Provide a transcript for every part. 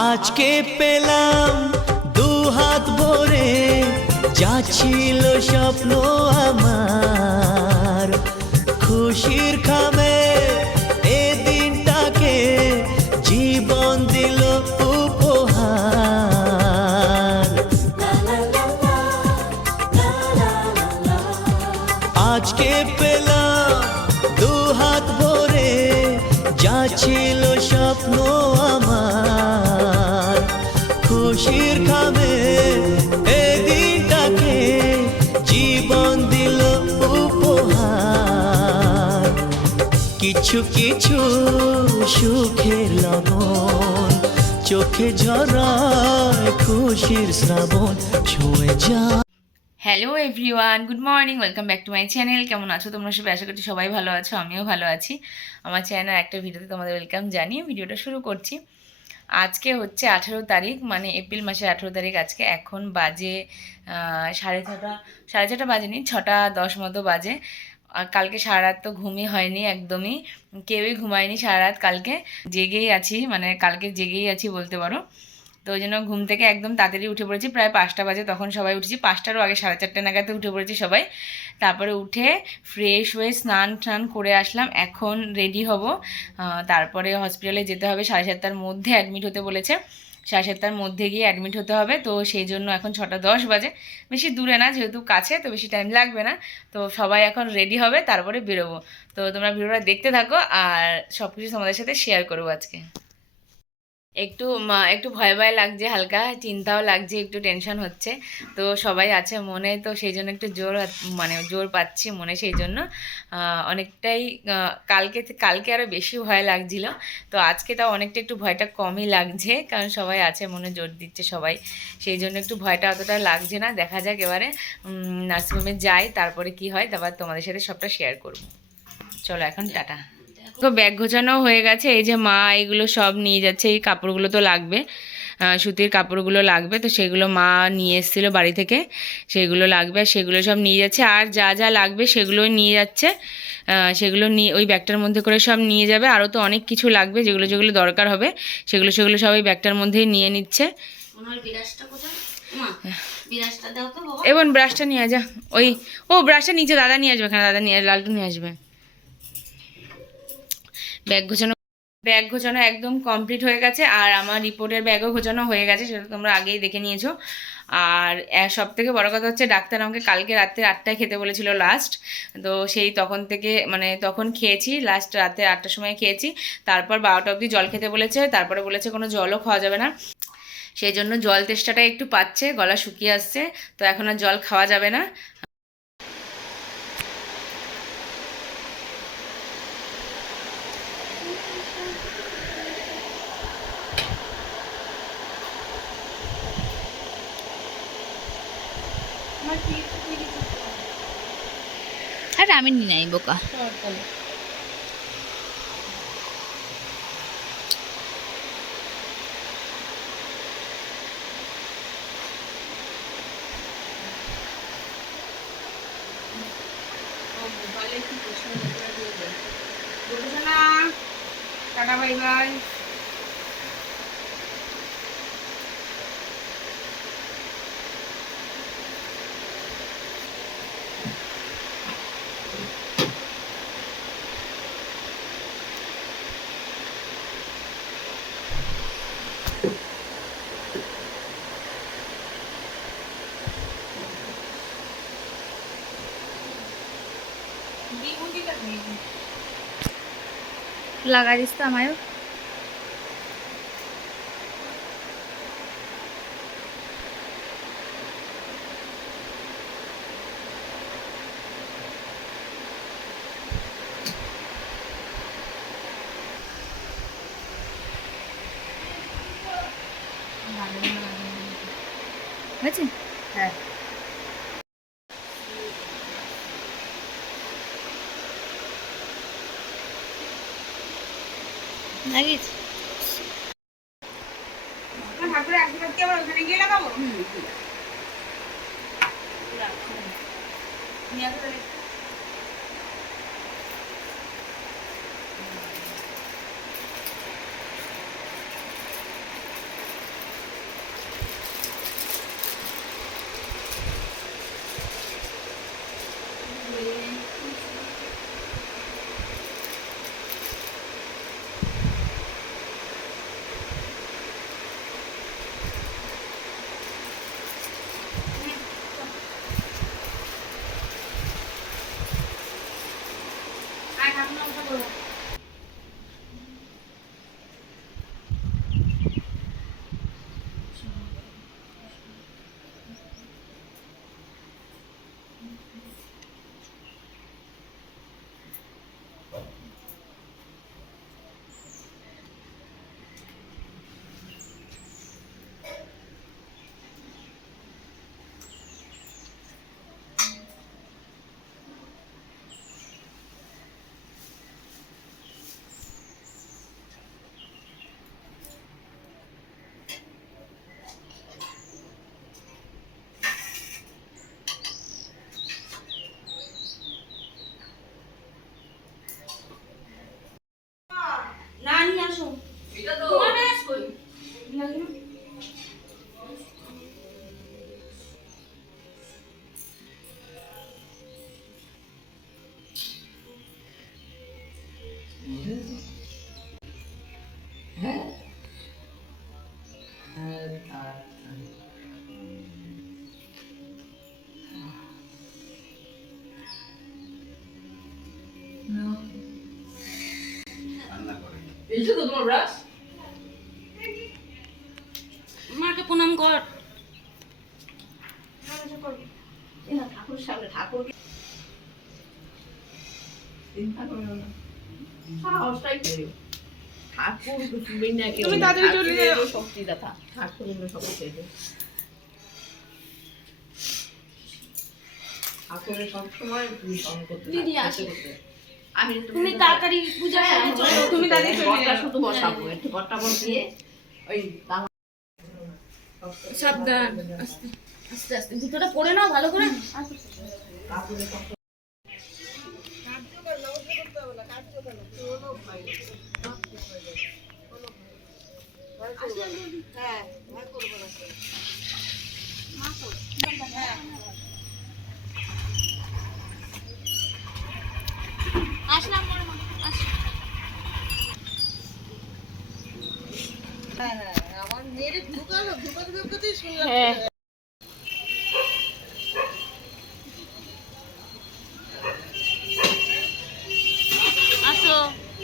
আজকে পেলাম দু হাত ভরে, যা ছিল স্বপ্ন আমার, খুশির খামে এ দিনটাকে জীবন দিল উপহার। আজকে পেলাম দু হাত ভরে, যা ছিল স্বপ্ন আমার, খুশির খামে এ দিনটাকে জীবন দিল উপহার। কিছু কিছু সুখের লবণ চোখে ঝরায় খুশির শ্রাবণ ছুঁয়ে যা। Hello everyone, good morning, welcome back to my channel. কেমন আছো তোমরা সবাই? আশা করছি সবাই ভালো আছো, আমিও ভালো আছি। আমার চ্যানেল একটা ভিডিওতে তোমাদের ওয়েলকাম জানিয়ে ভিডিওটা শুরু করছি। আজকে হচ্ছে 18 তারিখ, মানে এপ্রিল মাসের 18 তারিখ। আজকে এখন বাজে 6:30 বাজেনি, 6:10 মতো বাজে। আর কালকে সারা রাত তো ঘুমই হয়নি, একদমই কেউই ঘুমায়নি সারা রাত। কালকে জেগেই আছি, মানে কালকে জেগেই আছি বলতে পারো। তো ওই জন্য ঘুম থেকে একদম তাড়াতাড়ি উঠে পড়েছি, প্রায় 5টা বাজে তখন সবাই উঠেছি। 5টারও আগে 4:30 নাগাদ উঠে পড়েছি সবাই। তারপরে উঠে ফ্রেশ হয়ে স্নান টান করে আসলাম। এখন রেডি হব, তারপরে হসপিটালে যেতে হবে। 7:30টার মধ্যে অ্যাডমিট হতে বলেছে, 7:30টার মধ্যে গিয়ে অ্যাডমিট হতে হবে। তো সেই জন্য এখন 6:10 বাজে, বেশি দূরে না যেহেতু কাছে, তো বেশি টাইম লাগবে না। তো সবাই এখন রেডি হবে, তারপরে বেরোবো। তো তোমরা ভিডিওটা দেখতে থাকো, আর সব কিছু তোমাদের সাথে শেয়ার করবো আজকে। একটু একটু ভয় ভয় লাগছে, হালকা চিন্তাও লাগছে, একটু টেনশন হচ্ছে। তো সবাই আছে মনে, তো সেই জন্য একটু জোর পাচ্ছি মনে। সেই জন্য অনেকটাই কালকে আরও বেশি ভয় লাগছিল। তো আজকে তাও অনেকটা একটু ভয়টা কমই লাগছে, কারণ সবাই আছে মনে, জোর দিচ্ছে সবাই। সেই জন্য একটু ভয়টা অতটা লাগছে না। দেখা যাক এবারে নার্সিংহোমে যাই, তারপরে কি হয় তারপর তোমাদের সাথে সবটা শেয়ার করব। চলো এখন টাটা। তো ব্যাগ গোছানো হয়ে গেছে, এই যে মা এগুলো সব নিয়ে যাচ্ছে। এই কাপড়গুলো তো লাগবে, সুতির কাপড়গুলো লাগবে, তো সেগুলো মা নিয়ে এসেছিলো বাড়ি থেকে, সেগুলো লাগবে। আর সেগুলো সব নিয়ে যাচ্ছে, আর যা যা লাগবে সেগুলোই নিয়ে যাচ্ছে। সেগুলো নিয়ে ওই ব্যাগটার মধ্যে করে সব নিয়ে যাবে। আরও তো অনেক কিছু লাগবে, যেগুলো যেগুলো দরকার হবে সেগুলো সব ওই ব্যাগটার মধ্যেই নিয়ে নিচ্ছে। এবং ব্রাশটা নিয়ে যা, ব্রাশটা নিচে দাদা নিয়ে আসবে, এখানে দাদা নিয়ে লালটু নিয়ে আসবে। ব্যাগ গোছানো একদম কমপ্লিট হয়ে গেছে। আর আমার রিপোর্টের ব্যাগও গোছানো হয়ে গেছে, সেটা তোমরা আগেই দেখে নিয়েছো। আর সব থেকে বড় কথা হচ্ছে, ডাক্তার আমাকে কালকে রাত্রে 8টায় খেতে বলেছিল লাস্ট। তো সেই তখন থেকে, মানে তখন খেয়েছি, লাস্ট রাতে 8টার সময় খেয়েছি। তারপর 12টা অবধি জল খেতে বলেছে, তারপরে বলেছে কোনো জলও খাওয়া যাবে না। সেই জন্য জল তেষ্টাটা একটু পাচ্ছে, গলা শুকিয়ে আসছে, তো এখন আর জল খাওয়া যাবে না। আরে আমি নি নাই বোকা। Tata bye bye. লাগাই দিস তো আমায়ও। হয়েছে? হ্যাঁ। লাগিয়েছি। ঠাকুরের আশীর্বাদ কি আবার ওখানে গিয়ে লাগাবো? নিয়ে আসো তাহলে। মাকে প্রণাম কর। তুমি তাড়াতাড়ি চলে যাও। শক্তিদাতা ঠাকুর শক্তি দেবে। ঠাকুরের সবসময় দিদি আসে। আমি তুমি তাড়াতাড়ি পূজা করে চলো। তুমি তাড়াতাড়ি চলে যাও। শুধু বসাবো একটু বট্টা বসিয়ে ওই সাবধান আস্তে আস্তে আস্তে জুতোটা পরে নাও ভালো করে।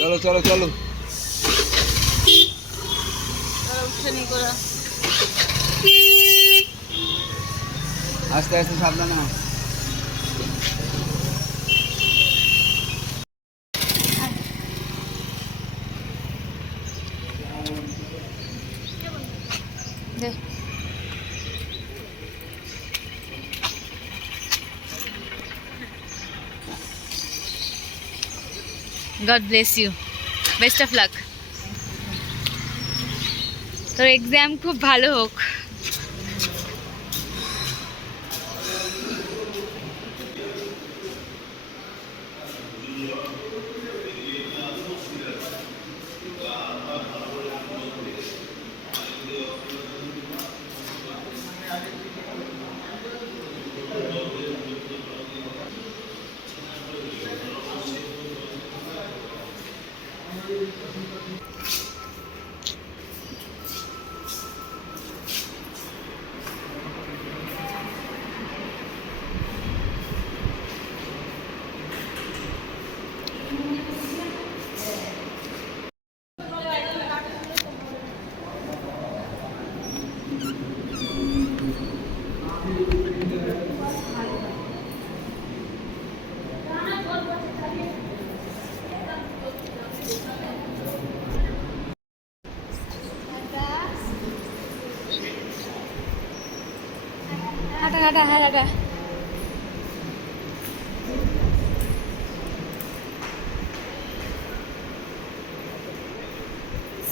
চলো চলো চলো আস্তে আস্তে সাবধানে নাও। God bless you. Best of luck. তোর এক্সাম খুব ভালো হোক। হাঁটা হাঁটা হাঁটা।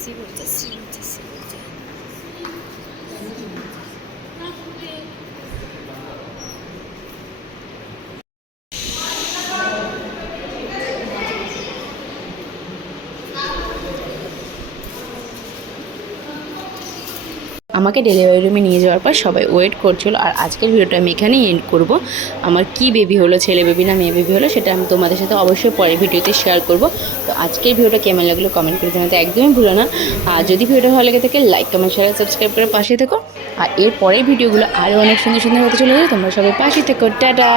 সিগুলটা সিগুলটা সিগুলটা। আমাকে ডেলিভারি রুমে নিয়ে যাওয়ার পর সবাই ওয়েট করছিল। আর আজকের ভিডিওটা আমি এখানেই এন্ড করব। আমার কি বেবি হলো, ছেলে বেবি না মেয়ে বেবি হলো, সেটা আমি তোমাদের সাথে অবশ্যই পরের ভিডিওতে শেয়ার করব। তো আজকের ভিডিওটা কেমন লাগলো কমেন্ট করে জানাতে একদমই ভুলো না। আর যদি ভিডিওটা ভালো লেগে থাকে লাইক কমেন্ট শেয়ার সাবস্ক্রাইব করে পাশে থেকো। আর এর পরের ভিডিওগুলো আরও অনেক সুন্দর সুন্দর হতে চলে যায়। তোমরা সবাই পাশে থেকো। টাটা।